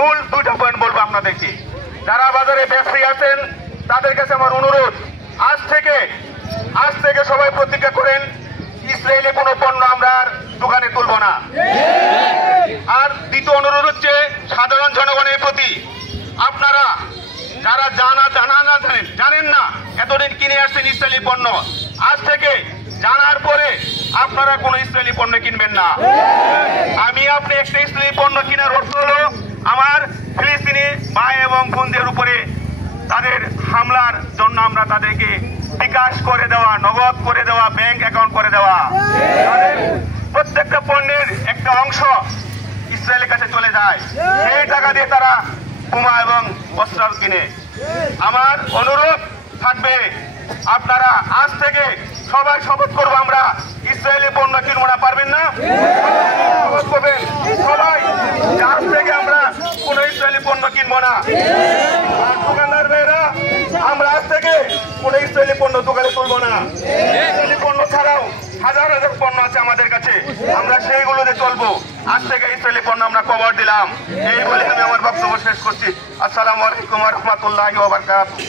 মূল দুইটা পয়েন্ট বলবো আপনাদেরকে। যারা বাজারে ব্যবসায়ী আছেন তাদের কাছে আমার অনুরোধ, আজ থেকে সবাই প্রতিজ্ঞা করেন ইসরায়েলি কোনো পণ্য আমরা আর দোকানে তুলব না। আর দ্বিতীয় অনুরোধ হচ্ছে সাধারণ জনগণের প্রতি, আপনারা যারা জানেন না এতদিন কিনে আসছেন ইসরায়েলি পণ্য, আজ থেকে জানার পরে আপনারা কোনো ইসরায়েলি পণ্য কিনবেন না। আপনি একটা ইসরায়েলি পণ্য কেনার অর্থ হলো আমার ফিলিস্তিনি ভাই এবং বোনদের উপরে তাদের হামলার জন্য আমরা তাদেরকে বিকাশ করে দেওয়া, নগদ করে দেওয়া, ব্যাংক অ্যাকাউন্ট করে দেওয়া। প্রত্যেকটা পণ্যের একটা অংশ ইসরায়েলের কাছে চলে যায়, সেই টাকা দিয়ে তারা বোমা এবং অস্ত্র কিনে। আমার অনুরোধ থাকবে, আপনারা আজ থেকে সবাই শপথ করবো আমরা ইসরায়েলি পণ্য কিনবো না। পারবেন না? শপথ করবেন সবাই, আজ থেকে আমরা কোন ইসরায়েলি পণ্য কিনবো না। দোকানদার ভাইরা, আমরা আজ থেকে কোন ইসরায়েলি পণ্য দোকানে তুলবো না। ইসরায়েলি পণ্য ছাড়াও হাজার হাজার পণ্য আছে আমাদের কাছে, আমরা সেইগুলোতে চলবো। আজ থেকে ইসরায়েলি পণ্য আমরা কভার দিলাম। এই বলে আমি আমার বক্তব্য শেষ করছি। আসসালামু আলাইকুম ওয়া রাহমাতুল্লাহি ওয়া বারাকাতুহু।